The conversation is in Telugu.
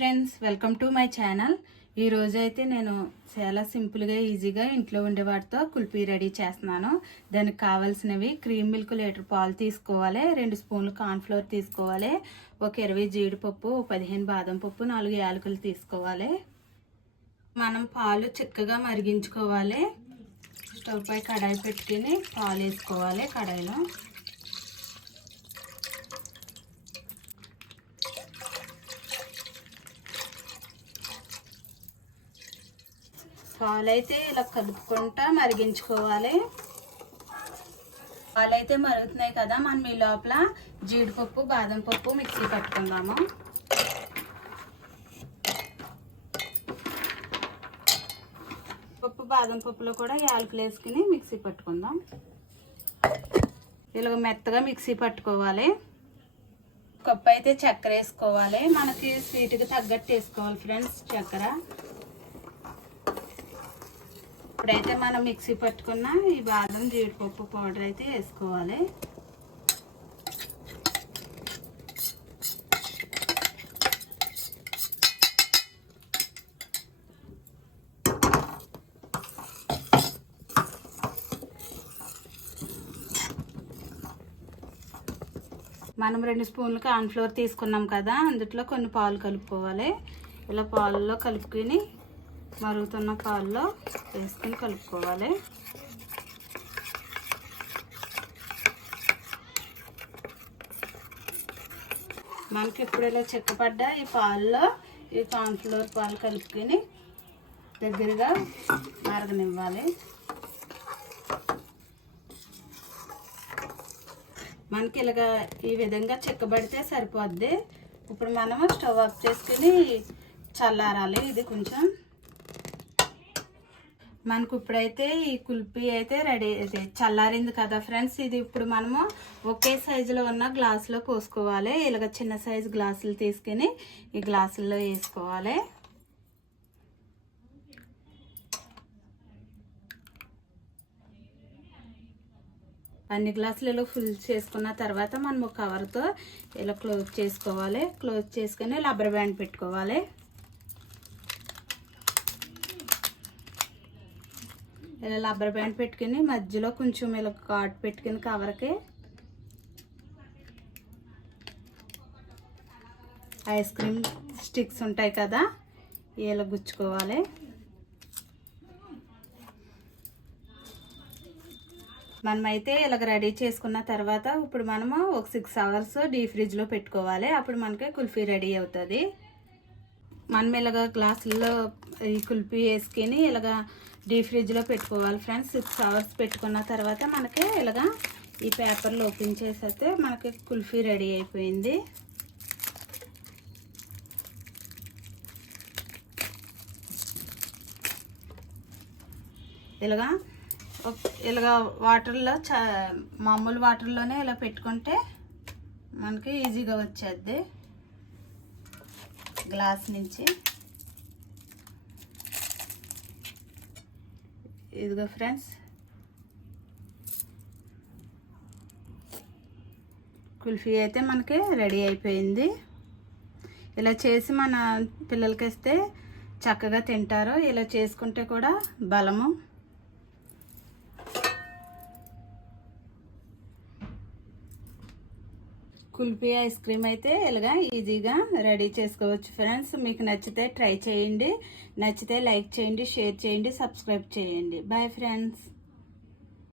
Friends welcome to my channel ఈరోజైతే అయితే నేను చాలా సింపుల్గా ఈజీగా ఇంట్లో ఉండే వాటితో కుల్ఫీ రెడీ చేస్తున్నాను. దానికి కావాల్సినవి క్రీమ్ మిల్క్ లీటర్ పాలు తీసుకోవాలి రెండు స్పూన్లు కార్న్ఫ్లోర్ తీసుకోవాలి ఒక ఇరవై జీడిపప్పు పదిహేను బాదం పప్పు నాలుగు యాలకులు తీసుకోవాలి. మనం పాలు చిక్కగా మరిగించుకోవాలి. స్టవ్ పై కడాయి పెట్టుకుని పాలు వేసుకోవాలి కడాయిలో. పాలైతే ఇలా కలుపుకుంటా మరిగించుకోవాలి. పాలైతే మరుగుతున్నాయి కదా మనం ఈ లోపల జీడిపప్పు బాదం పప్పు మిక్సీ పట్టుకుందాము. పప్పు బాదం పప్పులో కూడా యాలకులు వేసుకుని మిక్సీ పట్టుకుందాం. ఇలాగ మెత్తగా మిక్సీ పట్టుకోవాలి. కప్పు అయితే చక్కెర వేసుకోవాలి. మనకి స్వీట్కి తగ్గట్టు వేసుకోవాలి ఫ్రెండ్స్ చక్కెర. ఇప్పుడైతే మనం మిక్సీ పట్టుకున్న ఈ బాదం జీడిపప్పు పౌడర్ అయితే వేసుకోవాలి. మనం రెండు స్పూన్లు కార్న్ఫ్లోర్ తీసుకున్నాం కదా అందుట్లో కొన్ని పాలు కలుపుకోవాలి. ఇలా పాలలో కలుపుకొని మరుగుతున్న కాల్లో వేసుకొని కలుపుకోవాలి. మనకి ఇప్పుడు ఇలా చెక్కపడ్డ ఈ పాల్లో ఈ కార్న్ఫ్లోర్ పాలు కలుపుకొని దగ్గరగా మరగనివ్వాలి. మనకి ఇలాగా ఈ విధంగా చెక్కబడితే సరిపోద్ది. ఇప్పుడు మనము స్టవ్ ఆఫ్ చేసుకుని చల్లారాలి. ఇది కొంచెం మనకు ఇప్పుడైతే ఈ కుల్ఫీ అయితే రెడీ చల్లారింది కదా ఫ్రెండ్స్. ఇది ఇప్పుడు మనము ఒకే సైజులో ఉన్న గ్లాసులో పోసుకోవాలి ఇలాగ చిన్న సైజు గ్లాసులు తీసుకుని ఈ గ్లాసుల్లో వేసుకోవాలి. అన్ని గ్లాసులు ఇలా ఫుల్ చేసుకున్న తర్వాత మనం కవర్తో ఇలా క్లోజ్ చేసుకోవాలి. క్లోజ్ చేసుకుని రబ్బర్ బ్యాండ్ పెట్టుకోవాలి. ఇలా రబ్బర్ బ్యాండ్ పెట్టుకుని మధ్యలో కొంచెం ఇలా కాట్ పెట్టుకుని కవర్కి ఐస్ క్రీమ్ స్టిక్స్ ఉంటాయి కదా ఇలా గుచ్చుకోవాలి. మనమైతే ఇలాగ రెడీ చేసుకున్న తర్వాత ఇప్పుడు మనము ఒక సిక్స్ అవర్స్ డీ ఫ్రిడ్జ్లో పెట్టుకోవాలి. అప్పుడు మనకి కుల్ఫీ రెడీ అవుతుంది. మనం ఇలాగ గ్లాసుల్లో ఈ కుల్ఫీ వేసుకొని ఇలాగ డీ ఫ్రిడ్జ్లో పెట్టుకోవాలి ఫ్రెండ్స్. సిక్స్ అవర్స్ పెట్టుకున్న తర్వాత మనకి ఇలాగ ఈ పేపర్లో ఓపెన్ చేసేస్తే మనకి కుల్ఫీ రెడీ అయిపోయింది. ఇలాగా ఇలాగా వాటర్లో చ మామూలు వాటర్లోనే ఇలా పెట్టుకుంటే మనకి ఈజీగా వచ్చేద్ది. గ్లాస్ నుంచి. ఇదిగో ఫ్రెండ్స్ కుల్ఫీ అయితే మనకి రెడీ అయిపోయింది. ఇలా చేసి మన పిల్లలకి ఇస్తే చక్కగా తింటారు. ఇలా చేసుకుంటే కూడా బలము. కుల్ఫీ ఐస్ క్రీమ్ అయితే ఇలాగా ఈజీగా రెడీ చేసుకోవచ్చు ఫ్రెండ్స్. మీకు నచ్చితే ట్రై చేయండి నచ్చితే లైక్ చేయండి షేర్ చేయండి సబ్స్క్రైబ్ చేయండి. Bye friends